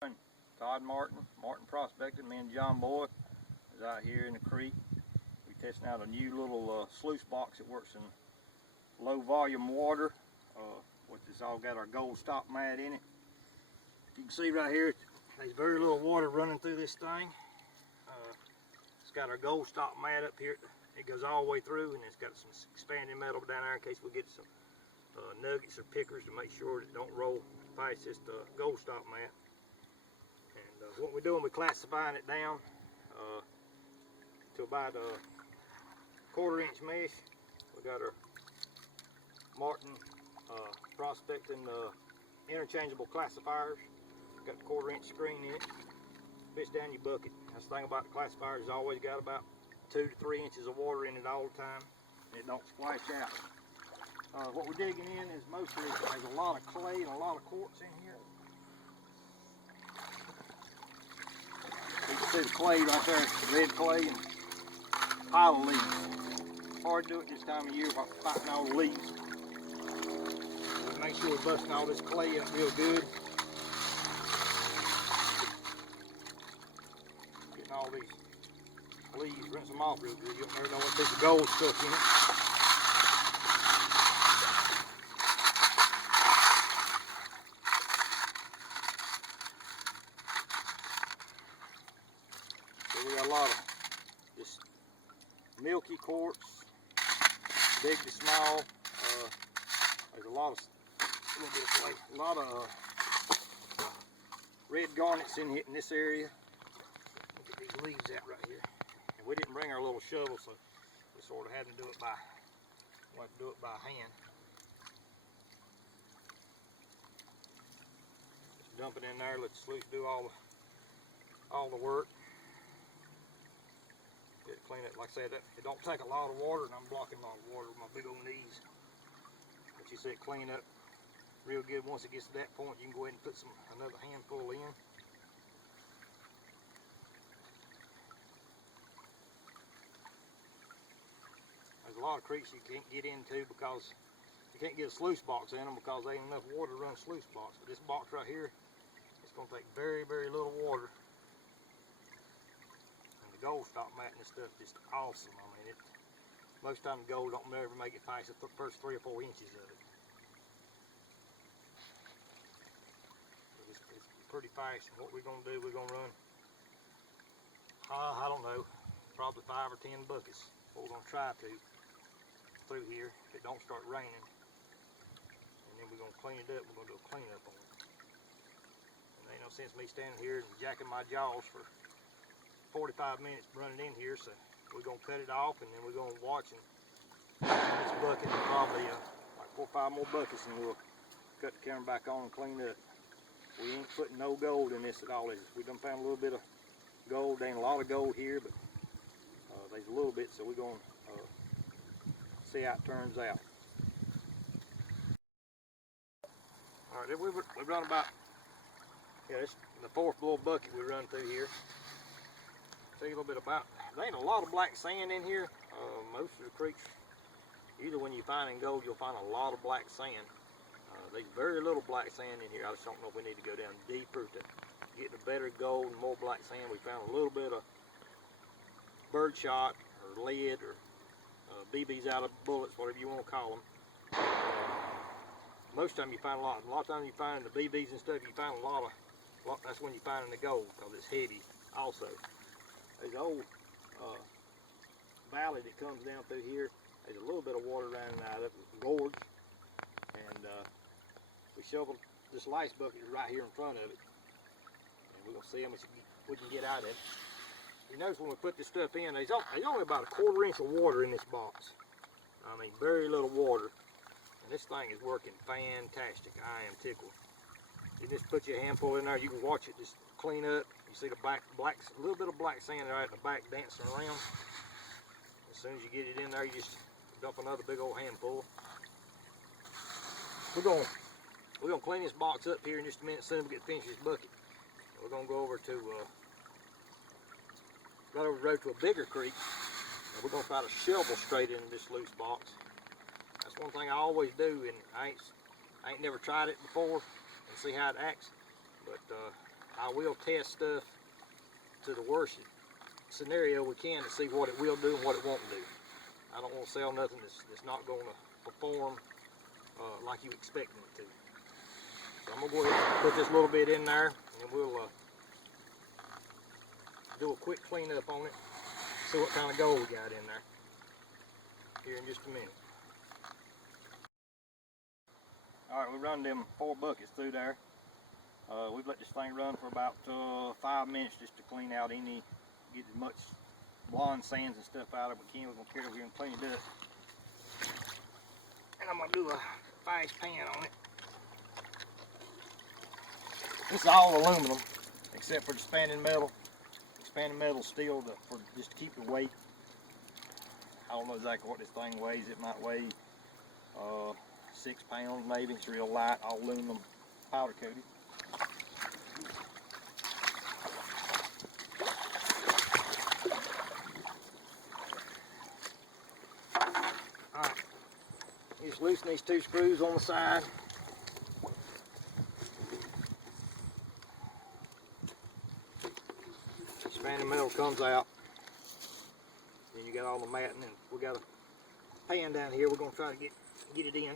Todd Martin Prospecting. Me and John Boy is out here in the creek. We're testing out a new little sluice box that works in low volume water. Which has all got our gold stop mat in it. You can see right here, there's very little water running through this thing. It's got our gold stop mat up here. It goes all the way through, and it's got some expanding metal down there in case we get some nuggets or pickers to make sure that it don't roll past this gold stop mat. And what we're doing, we're classifying it down to about a 1/4 inch mesh. We got our Martin Prospecting interchangeable classifiers. Got the 1/4 inch screen in it. Fits down your bucket. That's the thing about the classifiers, it's always got about 2 to 3 inches of water in it all the time. And it don't splash out. What we're digging in is mostly, there's a lot of clay and a lot of quartz in here. You can see the clay right there, red clay and a pile of leaves. Hard to do it this time of year by fighting all the leaves. Make sure we're busting all this clay up real good. Getting all these leaves, rinse them off real good. You'll never know what piece of gold stuck in it. So we got a lot of just milky quartz, big to small. There's a little bit of clay, a lot of red garnets in this area. Look at these leaves out right here. And we didn't bring our little shovel, so we sort of had to do it by hand. Just dump it in there, let the sluice do all the work. Get it clean it. Like I said, it don't take a lot of water, and I'm blocking a lot of water with my big old knees. But you see it clean up real good. Once it gets to that point, you can go ahead and put another handful in. There's a lot of creeks you can't get into because you can't get a sluice box in them because there ain't enough water to run a sluice box. But this box right here, it's going to take very, very little water. And the gold stop mat and this stuff is just awesome. I mean, most of the time gold don't ever make it past the first 3 or 4 inches of it. It's pretty fast. And what we're going to do, we're going to run, I don't know, probably 5 or 10 buckets. What we're going to try to through here if it don't start raining. And then we're going to clean it up. We're going to do a cleanup on it. And there ain't no sense me standing here and jacking my jaws for 45 minutes running in here. So we're going to cut it off, and then we're going to watch this bucket and probably like 4 or 5 more buckets, and we'll cut the camera back on and clean up. We ain't putting no gold in this at all. We done found a little bit of gold. There ain't a lot of gold here, but there's a little bit, so we're going to see how it turns out. All right, we run about, this is the 4th little bucket we run through here. Tell you a little bit about, there ain't a lot of black sand in here. Most of the creeks, either when you find in gold, you'll find a lot of black sand. There's very little black sand in here. I just don't know if we need to go down deeper to get a better gold and more black sand. We found a little bit of birdshot or lead or BBs out of bullets, whatever you want to call them. Most of the time you find a lot of times you find the BBs and stuff, you find a lot, that's when you find in the gold because it's heavy also. There's an old valley that comes down through here. There's a little bit of water running out of it, gorge, and we shoveled this lice bucket right here in front of it, and we're gonna see how much we can get out of it. You notice when we put this stuff in, there's only about a 1/4 inch of water in this box. I mean, very little water, and this thing is working fantastic. I am tickled. You just put your handful in there, you can watch it just clean up. You see the a little bit of black sand right in the back dancing around. As soon as you get it in there, you just dump another big old handful. We're gonna clean this box up here in just a minute. Soon as we get finished this bucket, we're gonna go over to right over the road to a bigger creek, and we're gonna try to shovel straight into this sluice box. That's one thing I always do, and I ain't never tried it before and see how it acts. But I will test stuff to the worst scenario we can to see what it will do and what it won't do. I don't want to sell nothing that's not going to perform like you expect it to. So I'm going to go ahead and put this little bit in there, and we'll do a quick cleanup on it, see what kind of gold we got in there here in just a minute. Alright, we run them 4 buckets through there. We've let this thing run for about 5 minutes just to clean out any, get as much blonde sands and stuff out of it we can. We're going to carry it over here and clean it up. And I'm going to do a fast pan on it. This is all aluminum except for the expanding metal. Expanding metal steel for just to keep the weight. I don't know exactly what this thing weighs. It might weigh 6 pounds maybe. It's real light, all aluminum, powder coated. Alright, just loosen these 2 screws on the side. Expanding metal comes out. Then you got all the matting, and we got a pan down here. We're going to try to get it in.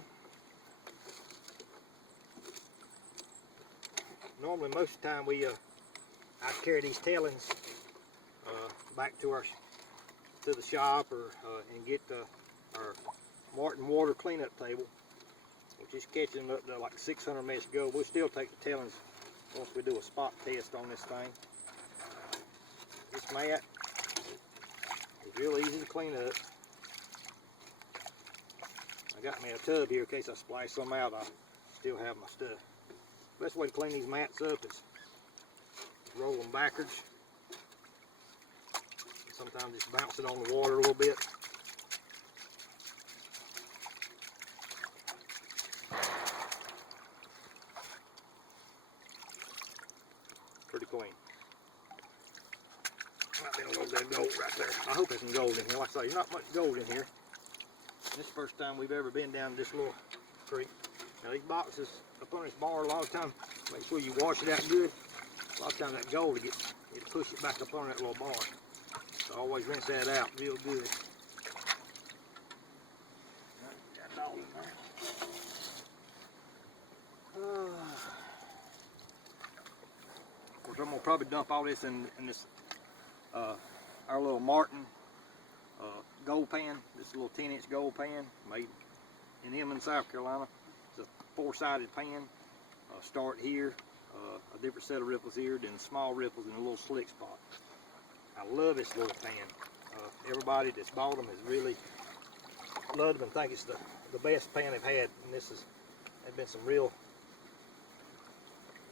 Normally, most of the time, I carry these tailings back to the shop and get our Martin water cleanup table, which is catching up to like 600 mesh gold. We'll still take the tailings once we do a spot test on this thing. This mat is real easy to clean up. I got me a tub here in case I splash some out. I still have my stuff. Best way to clean these mats up is roll them backwards. Sometimes just bounce it on the water a little bit. Pretty clean. Might be a little bit of gold right there. I hope there's some gold in here. Like I say, there's not much gold in here. This is the first time we've ever been down this little creek. Now these boxes up on this bar, a lot of times, make sure you wash it out good. A lot of times that gold will push it back up on that little bar. So always rinse that out real good. Got it all in there. Of course, I'm gonna probably dump all this in this our little Martin gold pan. This is a little 10-inch gold pan made in Inman, South Carolina. It's a 4-sided pan. Start here, a different set of ripples here, then small ripples in a little slick spot. I love this little pan. Everybody that's bought them has really loved them and think it's the best pan they've had. And there's been some real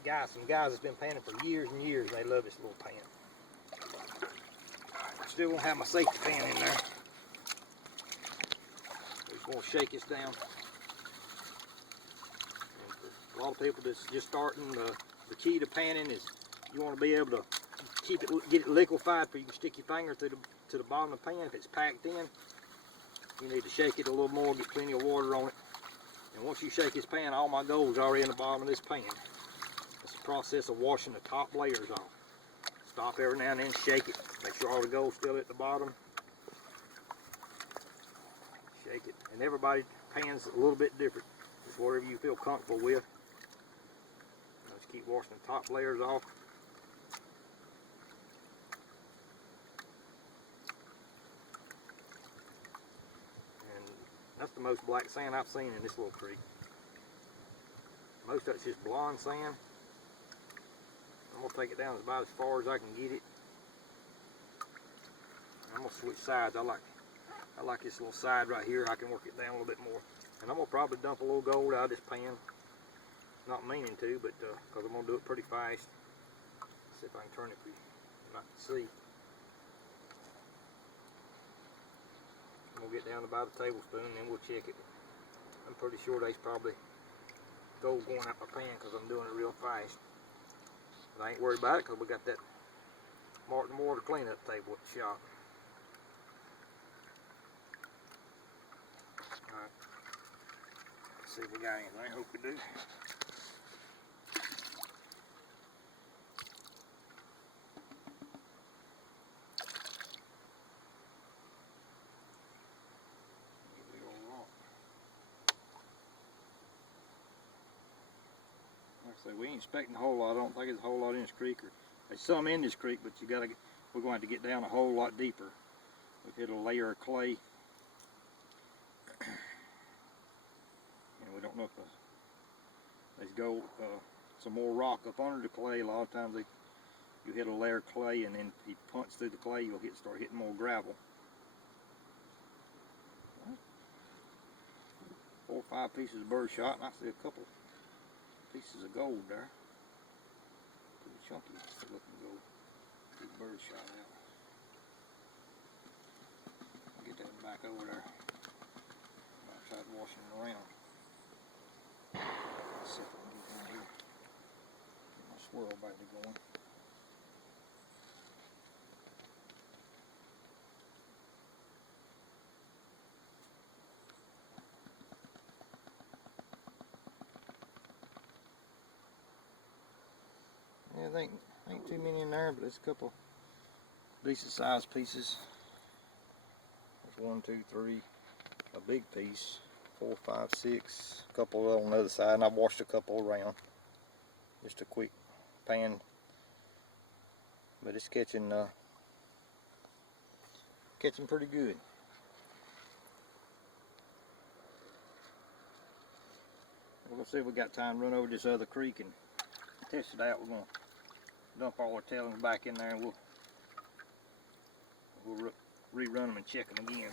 guys, that's been panning for years and years, and they love this little pan. Still gonna have my safety pan in there. Just gonna shake this down. A lot of people that's just starting, the key to panning is you want to be able to get it liquefied so you can stick your finger to the bottom of the pan. If it's packed in, you need to shake it a little more, get plenty of water on it. And once you shake this pan, all my gold's already in the bottom of this pan. It's the process of washing the top layers off. Stop every now and then, shake it, make sure all the gold's still at the bottom. Shake it, and everybody's pan's a little bit different. Just whatever you feel comfortable with. Just keep washing the top layers off. And that's the most black sand I've seen in this little creek. Most of it's just blonde sand. I'm going to take it down about as far as I can get it. I'm going to switch sides. I like this little side right here. I can work it down a little bit more. And I'm going to probably dump a little gold out of this pan. Not meaning to, but because I'm going to do it pretty fast. See if I can turn it for you not to see. I'm going to get down about a tablespoon and then we'll check it. I'm pretty sure there's probably gold going out my pan because I'm doing it real fast. But I ain't worried about it because we got that Martin water cleanup table at the shop. Alright. Let's see if we got anything. I hope we do. So we ain't expecting a whole lot. I don't think there's a whole lot in this creek. Or there's some in this creek, but we're going to have to get down a whole lot deeper. We've hit a layer of clay. And we don't know if there's some more rock up under the clay. A lot of times you hit a layer of clay, and then if you punch through the clay, you'll start hitting more gravel. 4 or 5 pieces of birdshot, and I see a couple pieces of gold there. Pretty chunky looking gold. Get the birdshot out. Get that back over there. I'll try washing it around. Let's see if I can get down here. Get my swirl back to going. Yeah, there ain't too many in there, but there's a couple decent sized pieces. There's 1, 2, 3, a big piece, 4, 5, 6, a couple on the other side, and I've washed a couple around. Just a quick pan, but it's catching pretty good. We'll see if we got time to run over this other creek and test it out. We're going to dump all our tailings back in there, and we'll rerun them and check them again.